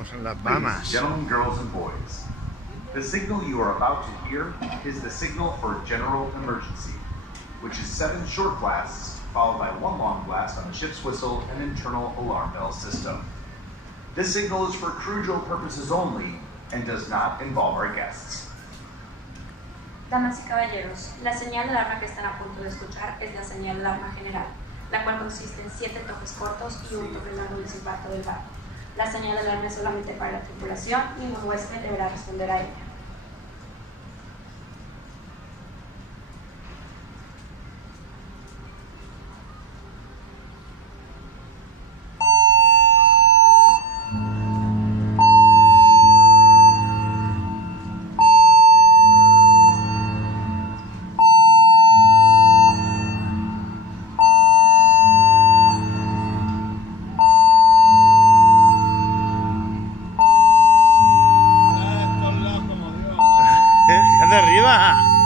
Estamos en las Ladies, Bahamas. gentlemen, girls, and boys. The signal you are about to hear is the signal for general emergency, which is 7 short blasts followed by 1 long blast on the ship's whistle and internal alarm bell system. This signal is for crew drill purposes only and does not involve our guests. Damas y caballeros, la señal de alarma que están a punto de escuchar es la señal de alarma general, la cual consiste en 7 toques cortos y un toque largo de silbato del barco. La señal de alarma es solamente para la tripulación, ningún huésped deberá responder a ella. ¡De arriba!